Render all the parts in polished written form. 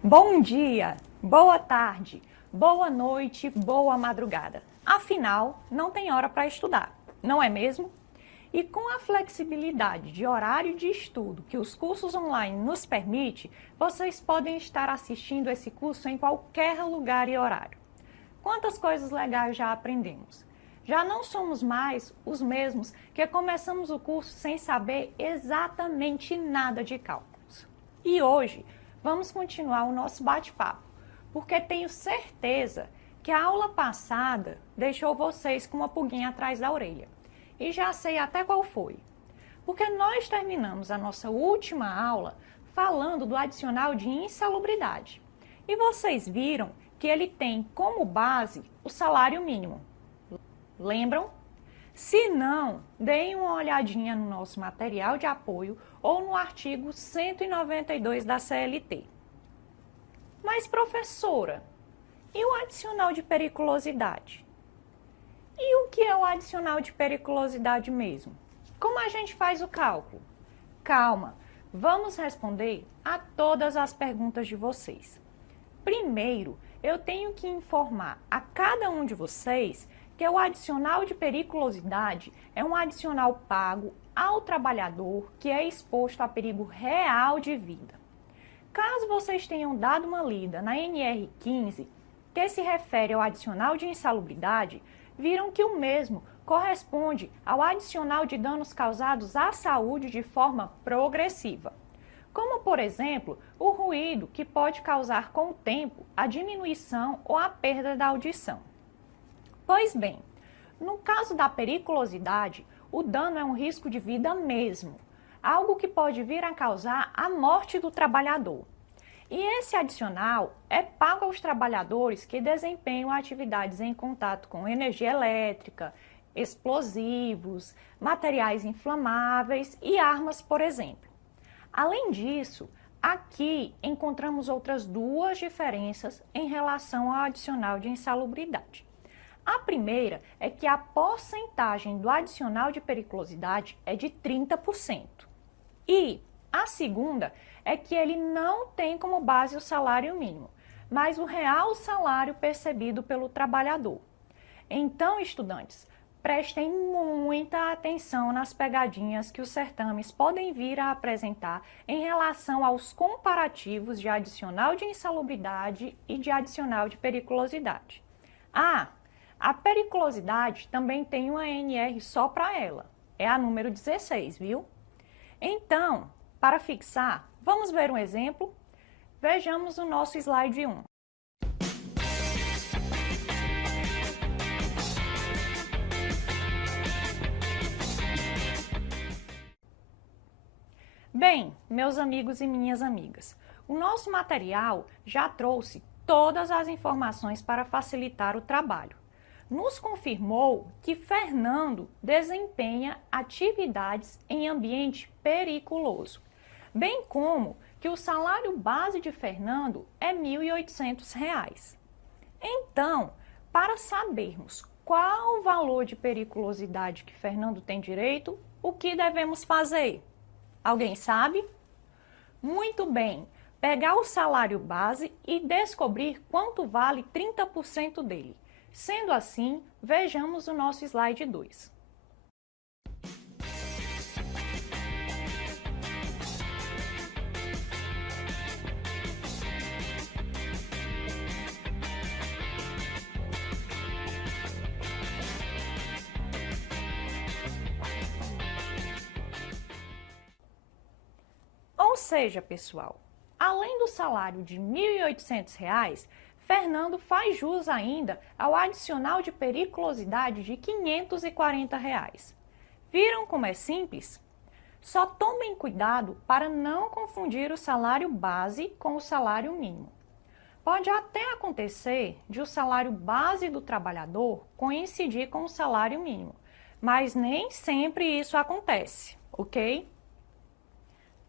Bom dia, boa tarde, boa noite, boa madrugada. Afinal, não tem hora para estudar, não é mesmo? E com a flexibilidade de horário de estudo que os cursos online nos permitem, vocês podem estar assistindo esse curso em qualquer lugar e horário. Quantas coisas legais já aprendemos? Já não somos mais os mesmos que começamos o curso sem saber exatamente nada de cálculos. E hoje, vamos continuar o nosso bate-papo, porque tenho certeza que a aula passada deixou vocês com uma pulguinha atrás da orelha. E já sei até qual foi. Porque nós terminamos a nossa última aula falando do adicional de insalubridade. E vocês viram que ele tem como base o salário mínimo. Lembram? Se não, deem uma olhadinha no nosso material de apoio ou no artigo 192 da CLT. Mas, professora, e o adicional de periculosidade? E o que é o adicional de periculosidade mesmo? Como a gente faz o cálculo? Calma, vamos responder a todas as perguntas de vocês. Primeiro, eu tenho que informar a cada um de vocês que o adicional de periculosidade é um adicional pago ao trabalhador que é exposto a perigo real de vida. Caso vocês tenham dado uma lida na NR15, que se refere ao adicional de insalubridade, viram que o mesmo corresponde ao adicional de danos causados à saúde de forma progressiva, como, por exemplo, o ruído, que pode causar com o tempo a diminuição ou a perda da audição. Pois bem, no caso da periculosidade, o dano é um risco de vida mesmo, algo que pode vir a causar a morte do trabalhador. E esse adicional é pago aos trabalhadores que desempenham atividades em contato com energia elétrica, explosivos, materiais inflamáveis e armas, por exemplo. Além disso, aqui encontramos outras duas diferenças em relação ao adicional de insalubridade. A primeira é que a porcentagem do adicional de periculosidade é de 30%. E a segunda é que ele não tem como base o salário mínimo, mas o real salário percebido pelo trabalhador. Então, estudantes, prestem muita atenção nas pegadinhas que os certames podem vir a apresentar em relação aos comparativos de adicional de insalubridade e de adicional de periculosidade. Ah, a periculosidade também tem uma NR só para ela, é a número 16, viu? Então, para fixar, vamos ver um exemplo? Vejamos o nosso slide 1. Bem, meus amigos e minhas amigas, o nosso material já trouxe todas as informações para facilitar o trabalho. Nos confirmou que Fernando desempenha atividades em ambiente periculoso, bem como que o salário base de Fernando é R$ 1.800. Então, para sabermos qual o valor de periculosidade que Fernando tem direito, o que devemos fazer? Alguém sabe? Muito bem, pegar o salário base e descobrir quanto vale 30% dele. Sendo assim, vejamos o nosso slide 2. Ou seja, pessoal, além do salário de R$ 1.800, Fernando faz jus ainda ao adicional de periculosidade de R$ 540. Viram como é simples? Só tomem cuidado para não confundir o salário base com o salário mínimo. Pode até acontecer de o salário base do trabalhador coincidir com o salário mínimo, mas nem sempre isso acontece, ok?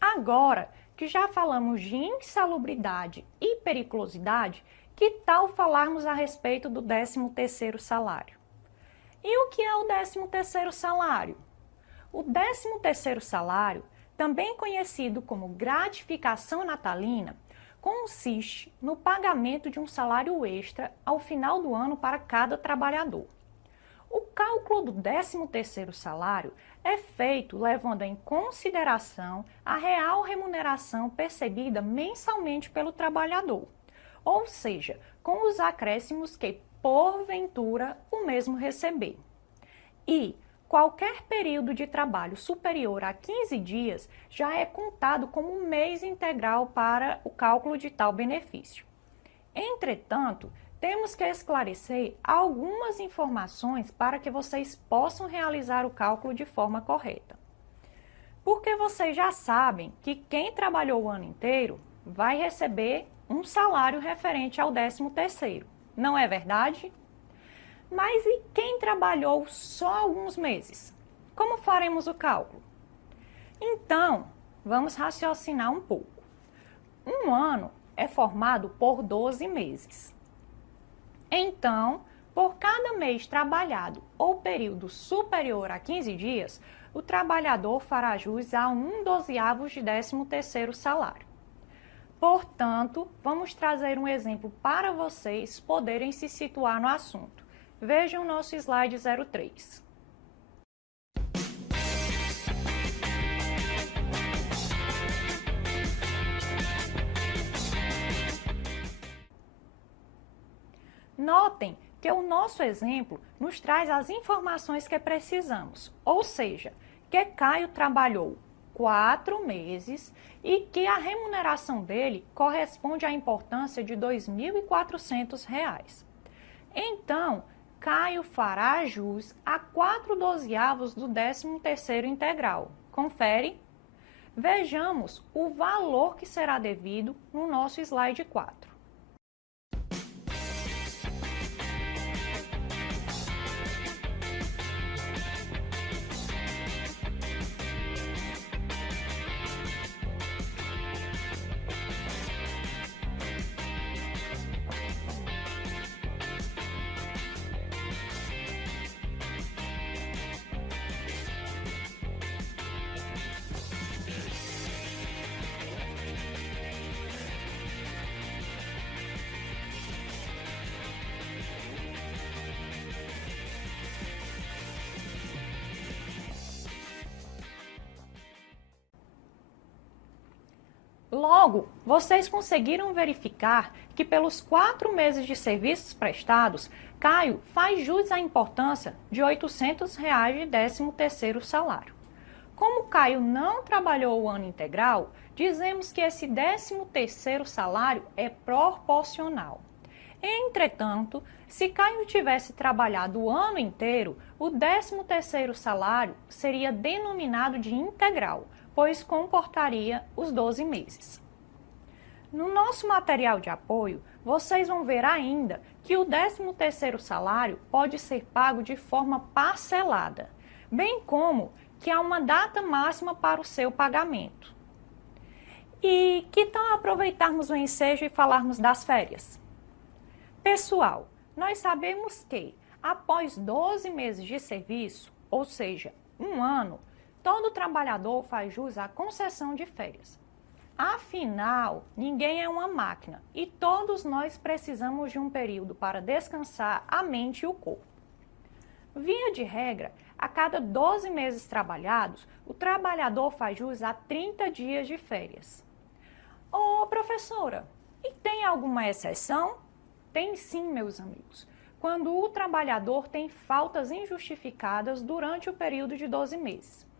Agora que já falamos de insalubridade e periculosidade, que tal falarmos a respeito do 13º salário? E o que é o 13º salário? O 13º salário, também conhecido como gratificação natalina, consiste no pagamento de um salário extra ao final do ano para cada trabalhador. O cálculo do 13º salário é feito levando em consideração a real remuneração percebida mensalmente pelo trabalhador, ou seja, com os acréscimos que, porventura, o mesmo receber. E qualquer período de trabalho superior a 15 dias já é contado como um mês integral para o cálculo de tal benefício. Entretanto, temos que esclarecer algumas informações para que vocês possam realizar o cálculo de forma correta. Porque vocês já sabem que quem trabalhou o ano inteiro vai receber um salário referente ao 13º, não é verdade? Mas e quem trabalhou só alguns meses? Como faremos o cálculo? Então, vamos raciocinar um pouco. Um ano é formado por 12 meses. Então, por cada mês trabalhado ou período superior a 15 dias, o trabalhador fará jus a 1/12 de 13º salário. Portanto, vamos trazer um exemplo para vocês poderem se situar no assunto. Vejam o nosso slide 03. Notem que o nosso exemplo nos traz as informações que precisamos, ou seja, que Caio trabalhou 4 meses e que a remuneração dele corresponde à importância de R$ 2.400. Então, Caio fará jus a 4/12 do 13º integral. Confere? Vejamos o valor que será devido no nosso slide 4. Logo, vocês conseguiram verificar que pelos 4 meses de serviços prestados, Caio faz jus à importância de R$ 800 de 13º salário. Como Caio não trabalhou o ano integral, dizemos que esse 13º salário é proporcional. Entretanto, se Caio tivesse trabalhado o ano inteiro, o 13º salário seria denominado de integral, pois comportaria os 12 meses. No nosso material de apoio, vocês vão ver ainda que o 13º salário pode ser pago de forma parcelada, bem como que há uma data máxima para o seu pagamento. E que tal aproveitarmos o ensejo e falarmos das férias? Pessoal, nós sabemos que após 12 meses de serviço, ou seja, um ano, todo trabalhador faz jus à concessão de férias. Afinal, ninguém é uma máquina e todos nós precisamos de um período para descansar a mente e o corpo. Via de regra, a cada 12 meses trabalhados, o trabalhador faz jus a 30 dias de férias. Ô, professora, e tem alguma exceção? Tem sim, meus amigos. Quando o trabalhador tem faltas injustificadas durante o período de 12 meses.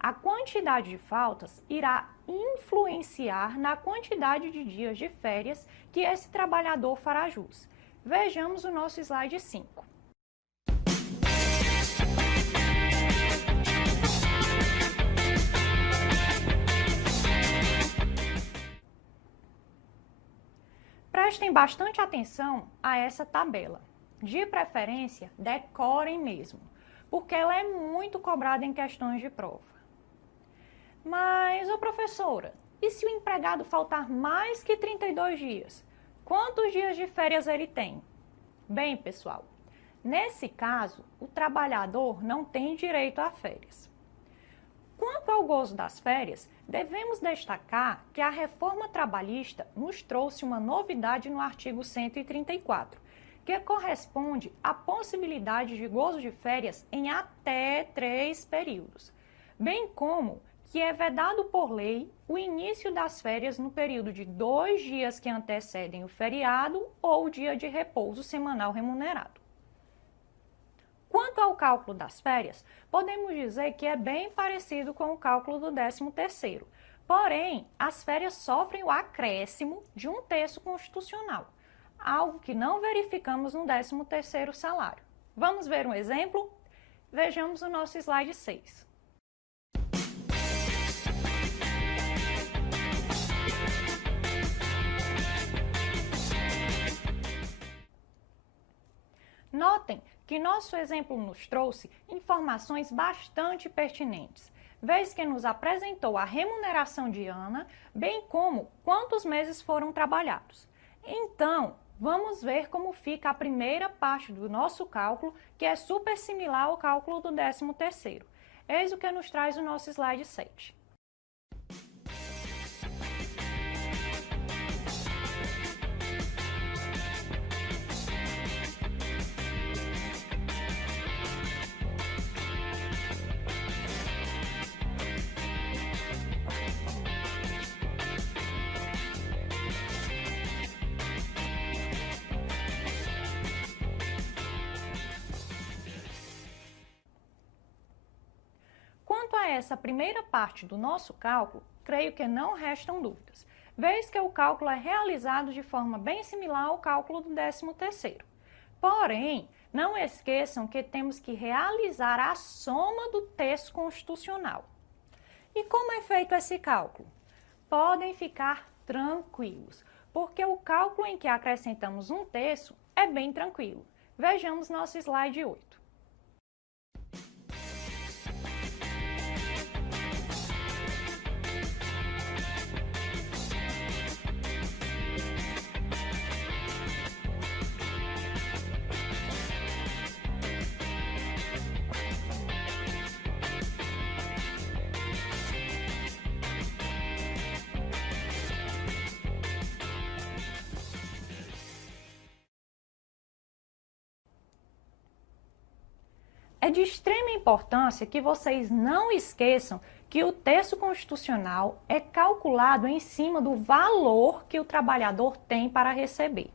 A quantidade de faltas irá influenciar na quantidade de dias de férias que esse trabalhador fará jus. Vejamos o nosso slide 5. Prestem bastante atenção a essa tabela. De preferência, decorem mesmo, porque ela é muito cobrada em questões de prova. Mas, ô professora, e se o empregado faltar mais que 32 dias? Quantos dias de férias ele tem? Bem, pessoal, Nesse caso, o trabalhador não tem direito a férias. Quanto ao gozo das férias, devemos destacar que a reforma trabalhista nos trouxe uma novidade no artigo 134, que corresponde à possibilidade de gozo de férias em até 3 períodos, bem como que é vedado por lei o início das férias no período de 2 dias que antecedem o feriado ou o dia de repouso semanal remunerado. Quanto ao cálculo das férias, podemos dizer que é bem parecido com o cálculo do 13º, porém, as férias sofrem o acréscimo de um terço constitucional, algo que não verificamos no 13º salário. Vamos ver um exemplo? Vejamos o nosso slide 6. Notem que nosso exemplo nos trouxe informações bastante pertinentes, vez que nos apresentou a remuneração de Ana, bem como quantos meses foram trabalhados. Então, vamos ver como fica a primeira parte do nosso cálculo, que é super similar ao cálculo do 13º. Eis o que nos traz o nosso slide 7. Quanto a essa primeira parte do nosso cálculo, creio que não restam dúvidas, vez que o cálculo é realizado de forma bem similar ao cálculo do 13º. Porém, não esqueçam que temos que realizar a soma do terço constitucional. E como é feito esse cálculo? Podem ficar tranquilos, porque o cálculo em que acrescentamos um terço é bem tranquilo. Vejamos nosso slide 8. É de extrema importância que vocês não esqueçam que o terço constitucional é calculado em cima do valor que o trabalhador tem para receber.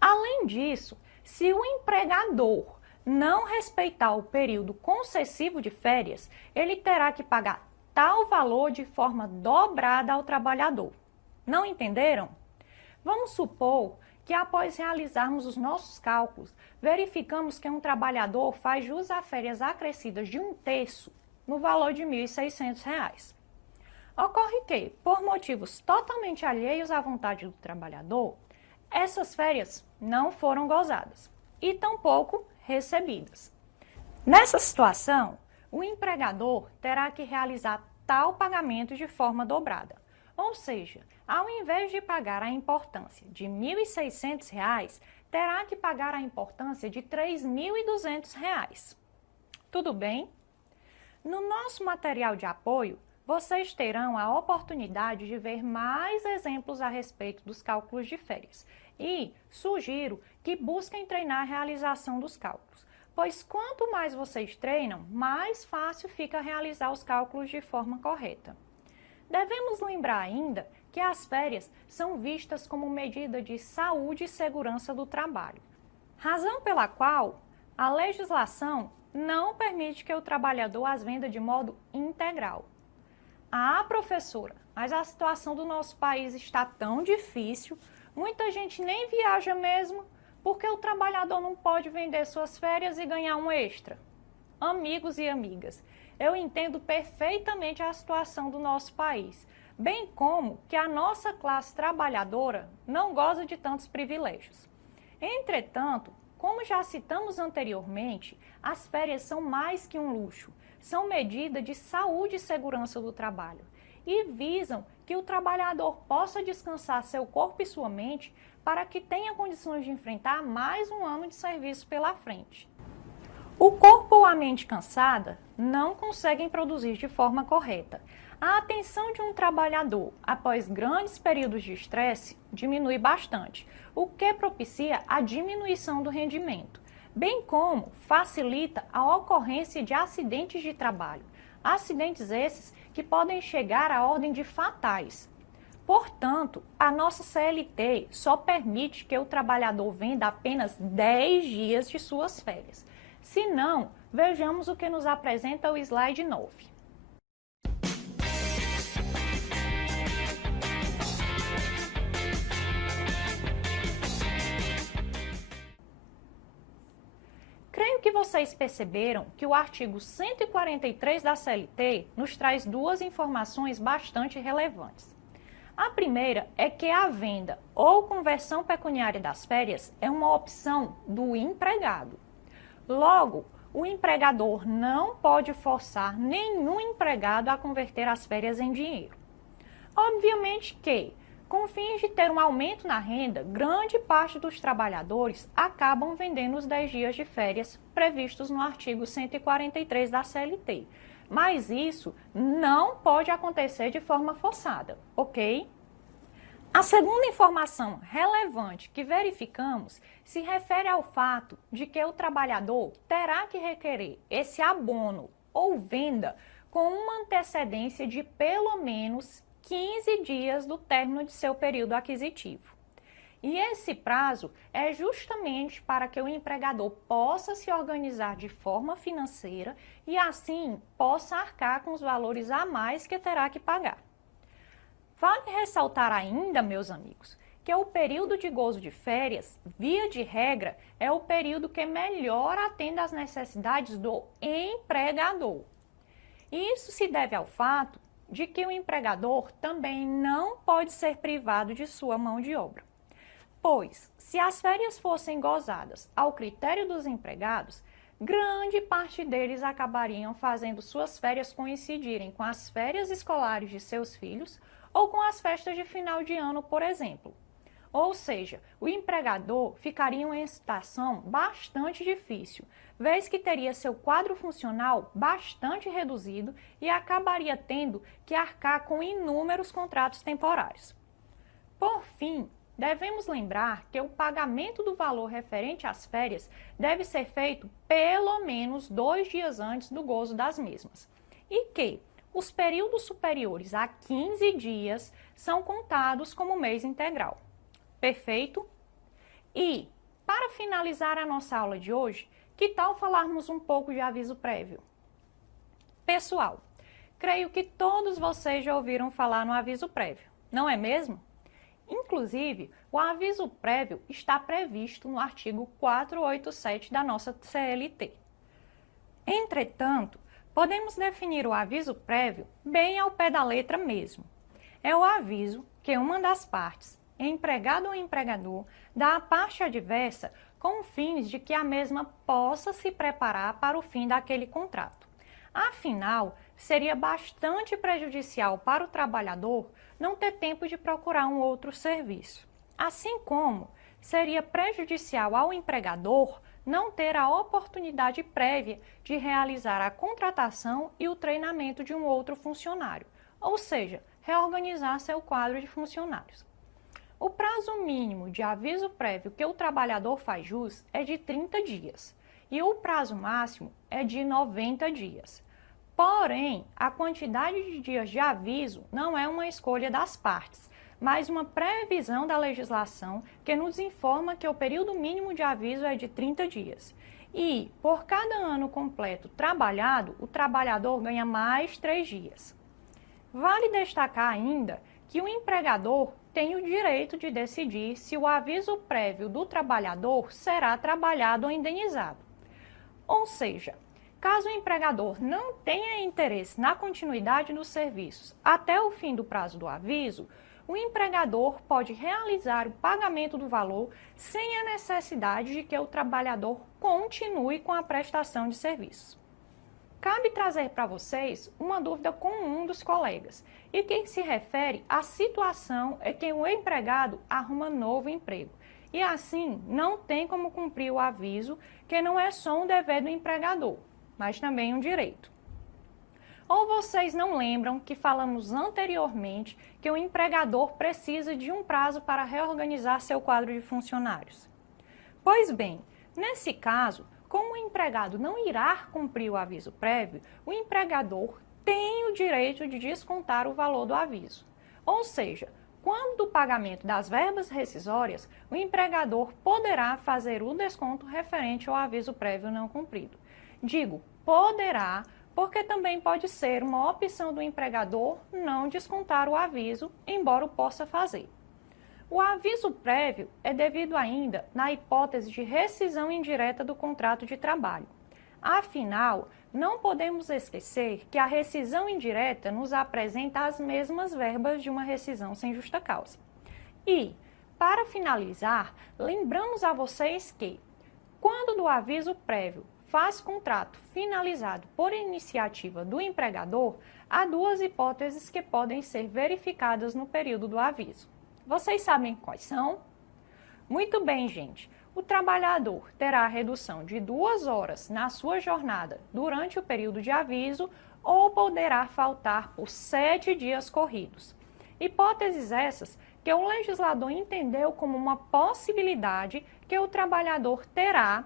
Além disso, se o empregador não respeitar o período concessivo de férias, ele terá que pagar tal valor de forma dobrada ao trabalhador. Não entenderam? Vamos supor que após realizarmos os nossos cálculos, verificamos que um trabalhador faz jus a férias acrescidas de um terço no valor de R$ 1.600. Ocorre que, por motivos totalmente alheios à vontade do trabalhador, essas férias não foram gozadas e tampouco recebidas. Nessa situação, o empregador terá que realizar tal pagamento de forma dobrada. Ou seja, ao invés de pagar a importância de R$ 1.600, terá que pagar a importância de R$ 3.200. Tudo bem? No nosso material de apoio, vocês terão a oportunidade de ver mais exemplos a respeito dos cálculos de férias e sugiro que busquem treinar a realização dos cálculos, pois quanto mais vocês treinam, mais fácil fica realizar os cálculos de forma correta. Devemos lembrar ainda que as férias são vistas como medida de saúde e segurança do trabalho, razão pela qual a legislação não permite que o trabalhador as venda de modo integral. Ah, professora, mas a situação do nosso país está tão difícil, muita gente nem viaja mesmo, porque o trabalhador não pode vender suas férias e ganhar um extra. Amigos e amigas, eu entendo perfeitamente a situação do nosso país, bem como que a nossa classe trabalhadora não goza de tantos privilégios. Entretanto, como já citamos anteriormente, as férias são mais que um luxo, são medida de saúde e segurança do trabalho e visam que o trabalhador possa descansar seu corpo e sua mente para que tenha condições de enfrentar mais um ano de serviço pela frente. O corpo ou a mente cansada não conseguem produzir de forma correta. A atenção de um trabalhador após grandes períodos de estresse diminui bastante, o que propicia a diminuição do rendimento, bem como facilita a ocorrência de acidentes de trabalho. Acidentes esses que podem chegar à ordem de fatais. Portanto, a nossa CLT só permite que o trabalhador venda apenas 10 dias de suas férias. Se não, vejamos o que nos apresenta o slide 9. Creio que vocês perceberam que o artigo 143 da CLT nos traz duas informações bastante relevantes. A primeira é que a venda ou conversão pecuniária das férias é uma opção do empregado. Logo, o empregador não pode forçar nenhum empregado a converter as férias em dinheiro. Obviamente que, com fins de ter um aumento na renda, grande parte dos trabalhadores acabam vendendo os 10 dias de férias previstos no artigo 143 da CLT. Mas isso não pode acontecer de forma forçada, ok? A segunda informação relevante que verificamos se refere ao fato de que o trabalhador terá que requerer esse abono ou venda com uma antecedência de pelo menos 15 dias do término de seu período aquisitivo. E esse prazo é justamente para que o empregador possa se organizar de forma financeira e assim possa arcar com os valores a mais que terá que pagar. Vale ressaltar ainda, meus amigos, que o período de gozo de férias, via de regra, é o período que melhor atende às necessidades do empregador. E isso se deve ao fato de que o empregador também não pode ser privado de sua mão de obra. Pois, se as férias fossem gozadas ao critério dos empregados, grande parte deles acabariam fazendo suas férias coincidirem com as férias escolares de seus filhos ou com as festas de final de ano, por exemplo. Ou seja, o empregador ficaria em uma situação bastante difícil, vez que teria seu quadro funcional bastante reduzido e acabaria tendo que arcar com inúmeros contratos temporários. Por fim, devemos lembrar que o pagamento do valor referente às férias deve ser feito pelo menos 2 dias antes do gozo das mesmas, e que os períodos superiores a 15 dias são contados como mês integral. Perfeito? E, para finalizar a nossa aula de hoje, que tal falarmos um pouco de aviso prévio? Pessoal, creio que todos vocês já ouviram falar no aviso prévio, não é mesmo? Inclusive, o aviso prévio está previsto no artigo 487 da nossa CLT. Entretanto, podemos definir o aviso prévio bem ao pé da letra mesmo. É o aviso que uma das partes, empregado ou empregador, dá à parte adversa com fins de que a mesma possa se preparar para o fim daquele contrato. Afinal, seria bastante prejudicial para o trabalhador não ter tempo de procurar um outro serviço. Assim como seria prejudicial ao empregador não ter a oportunidade prévia de realizar a contratação e o treinamento de um outro funcionário, ou seja, reorganizar seu quadro de funcionários. O prazo mínimo de aviso prévio que o trabalhador faz jus é de 30 dias e o prazo máximo é de 90 dias. Porém, a quantidade de dias de aviso não é uma escolha das partes, mas uma previsão da legislação que nos informa que o período mínimo de aviso é de 30 dias. E, por cada ano completo trabalhado, o trabalhador ganha mais 3 dias. Vale destacar ainda que o empregador tem o direito de decidir se o aviso prévio do trabalhador será trabalhado ou indenizado. Ou seja, caso o empregador não tenha interesse na continuidade dos serviços até o fim do prazo do aviso, o empregador pode realizar o pagamento do valor sem a necessidade de que o trabalhador continue com a prestação de serviços. cabe trazer para vocês uma dúvida comum dos colegas, e que se refere à situação em que o empregado arruma novo emprego. E assim, não tem como cumprir o aviso, que não é só um dever do empregador, mas também um direito. Ou vocês não lembram que falamos anteriormente que o empregador precisa de um prazo para reorganizar seu quadro de funcionários? Pois bem, nesse caso, como o empregado não irá cumprir o aviso prévio, o empregador tem o direito de descontar o valor do aviso. Ou seja, quando do pagamento das verbas rescisórias, o empregador poderá fazer o desconto referente ao aviso prévio não cumprido. Digo poderá, porque também pode ser uma opção do empregador não descontar o aviso, embora o possa fazer. O aviso prévio é devido ainda na hipótese de rescisão indireta do contrato de trabalho. Afinal, não podemos esquecer que a rescisão indireta nos apresenta as mesmas verbas de uma rescisão sem justa causa. E, para finalizar, lembramos a vocês que, quando do aviso prévio faz contrato finalizado por iniciativa do empregador, há duas hipóteses que podem ser verificadas no período do aviso. Vocês sabem quais são? Muito bem, gente. O trabalhador terá a redução de 2 horas na sua jornada durante o período de aviso ou poderá faltar por 7 dias corridos. Hipóteses essas que o legislador entendeu como uma possibilidade que o trabalhador terá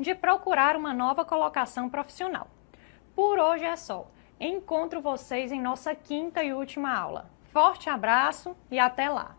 de procurar uma nova colocação profissional. Por hoje é só. Encontro vocês em nossa 5ª e última aula. Forte abraço e até lá!